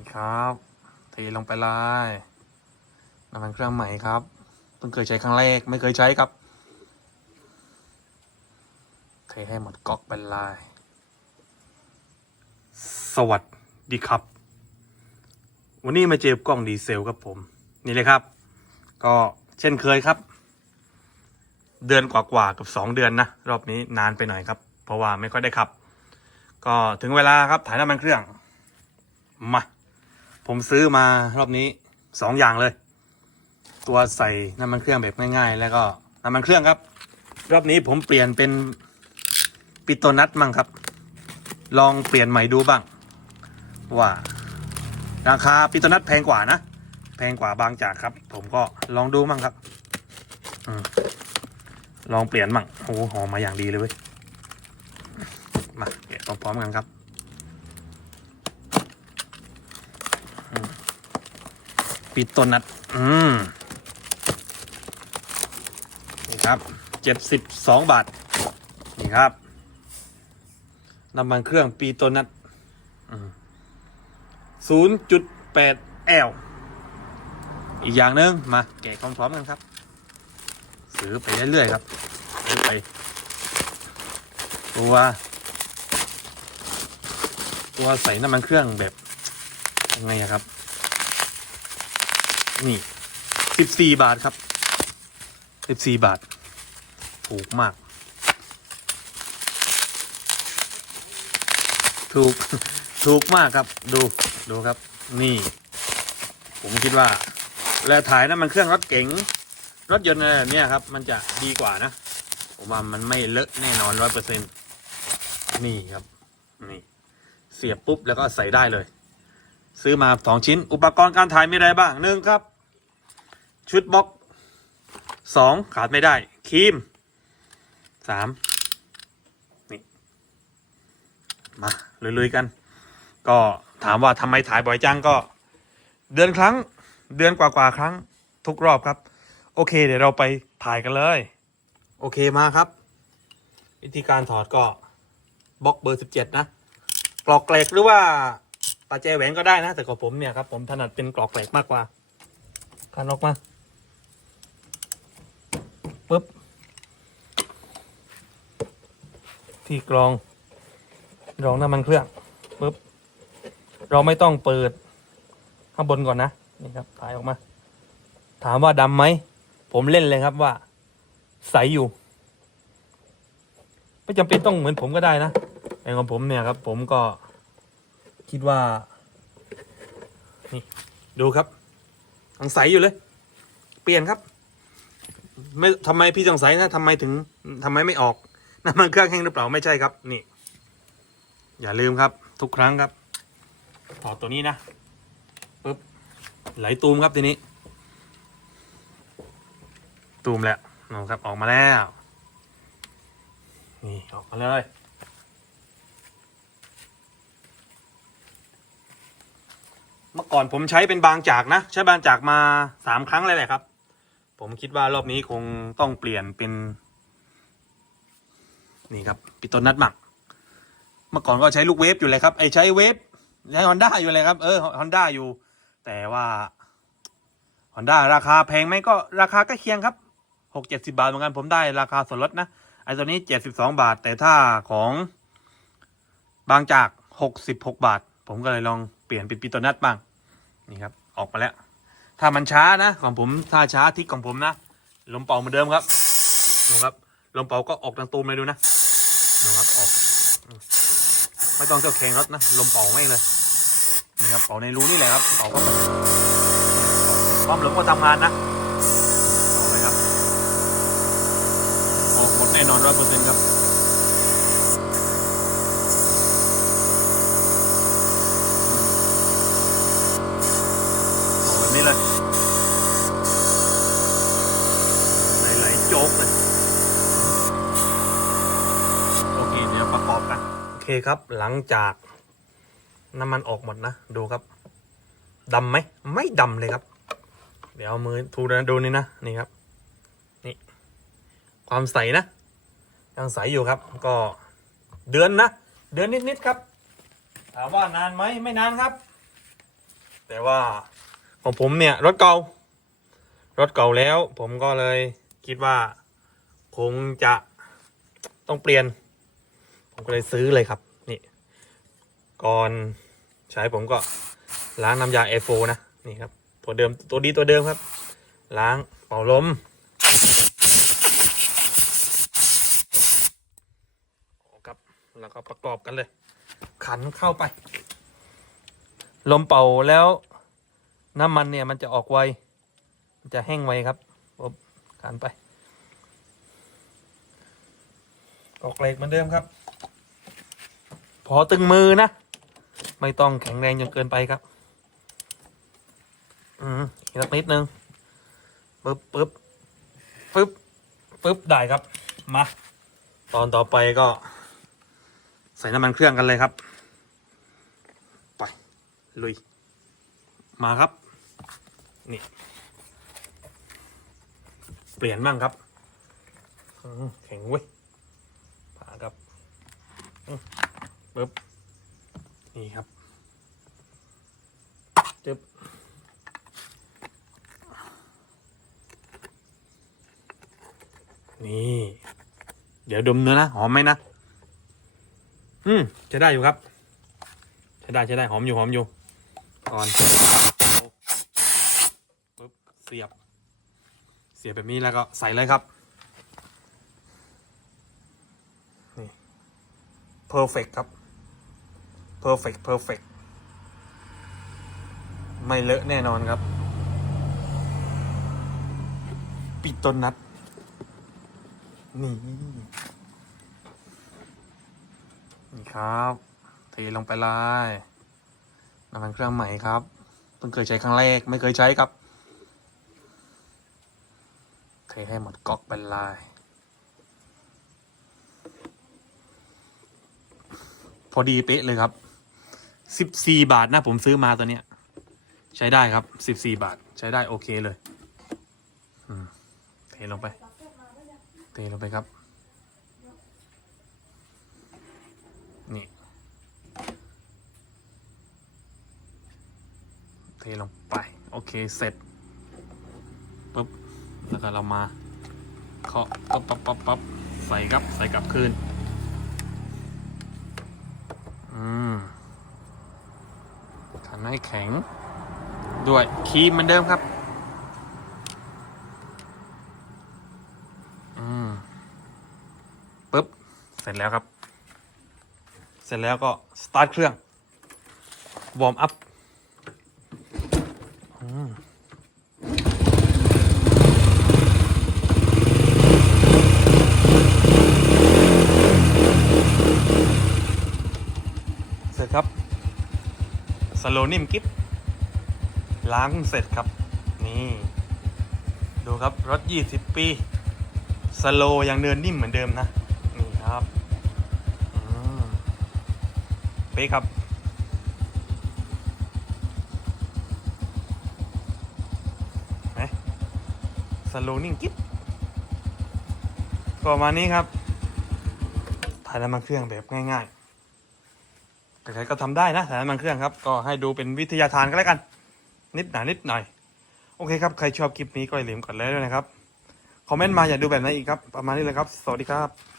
นี่ครับเทลงไปเลยน้ำมันเครื่องใหม่ครับเพิ่งเคยใช้ครั้งแรกไม่เคยใช้ครับเทให้หมดก๊อกไปเลยสวัสดีครับ วันนี้มาเจอกล้องดีเซลครับผม นี่เลยครับ ก็เช่นเคยครับ เดือนกว่าๆกับสองเดือนนะ รอบนี้นานไปหน่อยครับ เพราะว่าไม่ค่อยได้ขับ ก็ถึงเวลาครับถ่ายน้ำมันเครื่อง มา ผมซื้อมารอบนี้สองอย่างเลย ตัวใส่น้ำมันเครื่องแบบง่ายๆ แล้วก็น้ำมันเครื่องครับ รอบนี้ผมเปลี่ยนเป็นปิโตนัทมั่งครับ ลองเปลี่ยนใหม่ดูบ้าง ว่า ราคาปิโตนัทแพงกว่านะ แพงกว่าบางจากครับ ผมก็ลองดูมั่งครับอลองเปลี่ยนมั่งโอ้โหหอมมาอย่างดีเลยเว้ยมาแกะพร้อมๆกันครับอืม ปิดต้นนัด อืมนี่ครับเจ็ดสิบสองบาท นี่ครับน้ำมันเครื่องปีต้นนัดศูนย์จุดแปดแอลอีกอย่างหนึ่งมาแกะพร้อมๆกันครับ ซื้อไปเรื่อยๆครับซื้อไปตัว ตัวใส่น้ำมันเครื่องแบบยังไงครับ นี่สิบสี่บาทครับสิบสี่บาท ถูกมาก ถูก ถูกมากครับ ดูดูครับ นี่ ผมคิดว่า แล้วถ่ายน้ำมันเครื่องรถเก๋งรถยนต์อะไรแบบเนี้ยครับ มันจะดีกว่านะ ผมว่ามันไม่เลอะแน่นอนร้อยเปอร์เซ็นนี่ครับ นี่ เสียบปุ๊บแล้วก็ใส่ได้เลย ซื้อมาสองชิ้น อุปกรณ์การถ่ายมีอะไรบ้างหนึ่งครับ ชุดบล็อกสองขาดไม่ได้ครีมสามนี่มาลุยๆกัน ก็ถามว่าทำไมถ่ายบ่อยจังก็ เดือนครั้ง เดือนกว่าๆครั้ง ทุกรอบครับ โอเค เดี๋ยวเราไปถ่ายกันเลย โอเคมาครับ วิธีการถอดก็บล็อกเบอร์สิบเจ็ดนะกรอกเหล็กหรือว่าปาแจแหวนก็ได้นะ แต่ของผมเนี่ยครับผมถนัดเป็นกรอกเหล็กมากกว่าการออกมา ปุ๊บ ที่กรองรองน้ำมันเครื่องปุ๊บ เราไม่ต้องเปิดข้างบนก่อนนะนี่ครับถ่ายออกมา ถามว่าดำไหม ผมเล่นเลยครับว่า ใสอยู่ ไม่จำเป็นต้องเหมือนผมก็ได้นะแต่ของผมเนี่ยครับ ผมก็คิดว่า นี่ ดูครับยังใสอยู่เลย เปลี่ยนครับ ไม่ทำไมพี่ต้องใสนะทำไมถึงทำไมไม่ออกน้ำมันเครื่องแห้งหรือเปล่าไม่ใช่ครับ นี่ อย่าลืมครับ ทุกครั้งครับถอดตัวนี้นะปึ๊บไหลตูมครับทีนี้ ตูมแล้วนะครับ ออกมาแล้ว นี่ออกมาเลยเมื่อก่อนผมใช้เป็นบางจากนะ ใช้บางจากมาสามครั้งเลยแหละครับ ผมคิดว่ารอบนี้คงต้องเปลี่ยนเป็น นี่ครับปิต้นนัดหมัก เมื่อก่อนก็ใช้ลูกเวฟอยู่เลยครับ ไอใช้เวฟใช้ฮอนด้าอยู่เลยครับ เออฮอนด้าอยู่ แต่ว่าฮอนด้าราคาแพงไหมก็ราคากล้เคียงครับหกเจ็ดสิบาทเหมือนกันผมได้ราคาส่วนลดนะ ไอตัวนี้เจ็ดสิบสองบาท แต่ถ้าของบางจากหกสิบหกบาท ผมก็เลยลองเปลี่ยนเป็นปิโตนัทบ้าง นี่ครับ ออกมาแล้ว ถ้ามันช้านะของผมถ้าช้าทิกของผมนะลมเป่าเหมือนเดิมครับดูครับลมเป่าก็ออกทางตูมเลยดูนะดูครับออกไม่ต้องเจ้าแข่งรถนะลมเป่าไม่งเลยนี่ครับเป่าในรูนี่แหละครับเป่าก็ความหลงก็ทำงานนะเอาเลยครับออกหมดแน่นอนร้อยเปอร์เซ็นต์ครับ เคครับหลังจากน้ำมันออกหมดนะ ดูครับดำไหมไม่ดำเลยครับ เดี๋ยวเอามือถูนะดูนี่นะนี่ครับ นี่ ความใสนะ ยังใสอยู่ครับ ก็เดือนนะ เดือนนิดๆครับ ถามว่านานไหมไม่นานครับ แต่ว่าของผมเนี่ยรถเก่ารถเก่าแล้ว ผมก็เลยคิดว่า คงจะต้องเปลี่ยน ผมก็เลยซื้อเลยครับ นี่ ก่อนใช้ผมก็ล้างน้ำยาเอโฟนะ นี่ครับ ตัวเดิมตัวดีตัวเดิมครับ ล้างเป่าลมครับแล้วก็ประกอบกันเลย ขันเข้าไป ลมเป่าแล้วน้ำมันเนี่ยมันจะออกไว มันจะแห้งไวครับปุ๊บขันไป ออกเหล็กเหมือนเดิมครับ พอตึงมือนะ ไม่ต้องแข็งแรงจนเกินไปครับ อืมอีกสักนิดนึงปึ๊บปึ๊บปึ๊บปึ๊บได้ครับ มา ตอนต่อไปก็ ใส่น้ำมันเครื่องกันเลยครับ ไป ลุย มาครับ นี่ เปลี่ยนบ้างครับแข็งเว้ยผ่าครับ ปึ๊บนี่ครับจึ๊บนี่ เดี๋ยวดมเนื้อนะ หอมไหมนะ อืมจะได้อยู่ครับ ใช้ได้ใช้ได้หอมอยู่หอมอยู่ก่อนปึ๊บเสียบ เสียบแบบนี้แล้วก็ใส่เลยครับ นี่ perfect ครับ perfect perfect ไม่เลอะแน่นอนครับ ปิดต้นนัด นี่ นี่ครับเทลงไปเลยน้ำมันเครื่องใหม่ครับเพิ่งเคยใช้ครั้งแรก ไม่เคยใช้ครับเทให้หมดก๊อกไปเลยพอดีเป๊ะเลยครับ สิบสี่บาทนะผมซื้อมาตัวเนี้ย ใช้ได้ครับสิบสี่บาท ใช้ได้โอเคเลยเทลงไป เทลงไปครับ นี่ เทลงไป โอเคเสร็จปุ๊บแล้วก็เรามาเคาะปั๊บปั๊บปั๊บปั๊บใส่ครับ ใส่กลับคืน อืม ทำให้แข็ง ด้วยครีมเหมือนเดิมครับอืมปุ๊บ เสร็จแล้วครับ เสร็จแล้วก็สตาร์ทเครื่อง วอร์มอัพอืมเสร็จครับ ส โลนิ่มกิฟล้างเสร็จครับ นี่ ดูครับ รถ 20 ปี สโลยังเดินนิ่มเหมือนเดิมนะ นี่ครับเป๊ะครับไหสโลนิ่งกิ๊บก็มานี้ครับถ่ายน้ำมันเครื่องแบบง่าย ๆ ใครๆก็ทำได้นะถ่ายน้ำมันเครื่องครับ ก็ให้ดูเป็นวิทยาทานก็แล้วกัน นิดหนานิดหน่อย โอเคครับ ใครชอบคลิปนี้ก็อย่าลืมกดไลค์ด้วยนะครับ คอมเมนต์มาอยากดูแบบไหนอีกครับ ประมาณนี้เลยครับ สวัสดีครับ